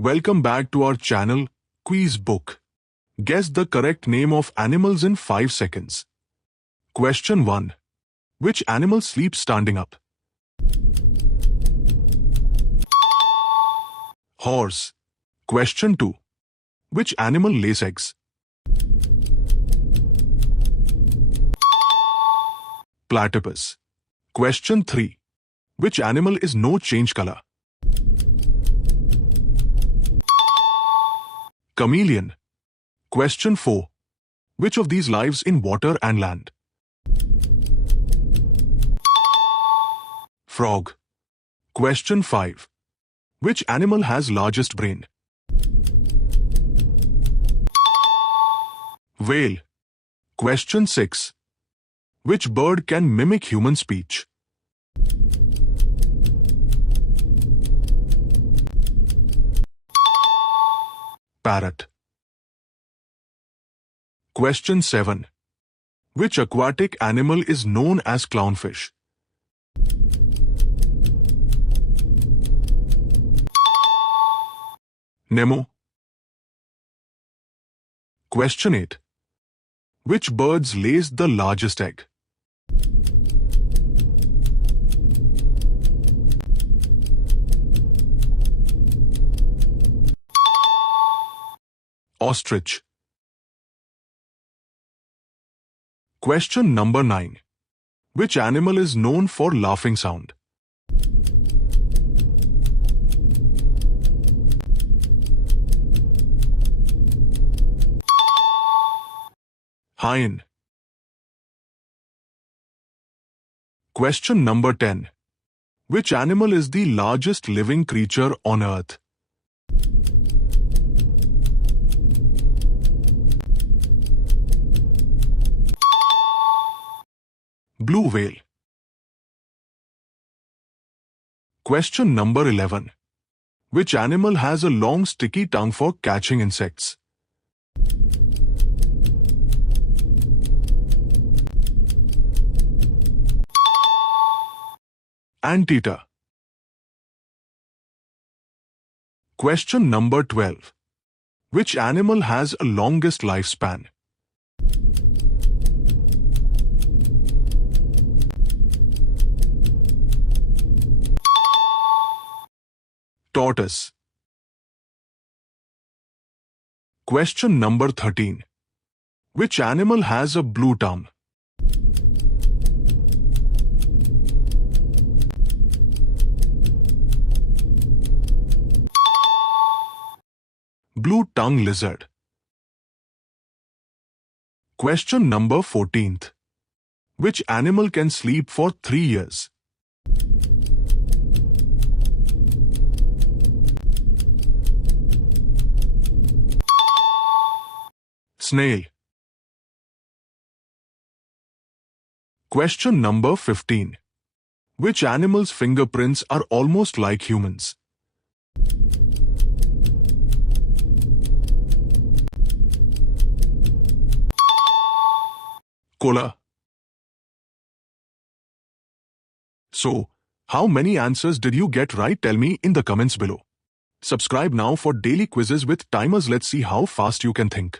Welcome back to our channel, Quiz Book. Guess the correct name of animals in 5 seconds. Question 1. Which animal sleeps standing up? Horse. Question 2. Which animal lays eggs? Platypus. Question 3. Which animal is no change color? Chameleon. Question 4. Which of these lives in water and land? Frog. Question 5. Which animal has largest brain? Whale. Question 6. Which bird can mimic human speech? Parrot. Question 7. Which aquatic animal is known as clownfish? Nemo. Question 8. Which birds lays the largest egg? Ostrich. Question number 9. Which animal is known for laughing sound? Hyena. Question number 10. Which animal is the largest living creature on Earth? Blue whale. Question number 11. Which animal has a long sticky tongue for catching insects? Anteater. Question number 12. Which animal has a longest lifespan? Tortoise. Question number 13. Which animal has a blue tongue? Blue-tongued lizard. Question number 14th. Which animal can sleep for 3 years? Snail. Question number 15. Which animal's fingerprints are almost like humans? Koala. So, how many answers did you get right? Tell me in the comments below. Subscribe now for daily quizzes with timers. Let's see how fast you can think.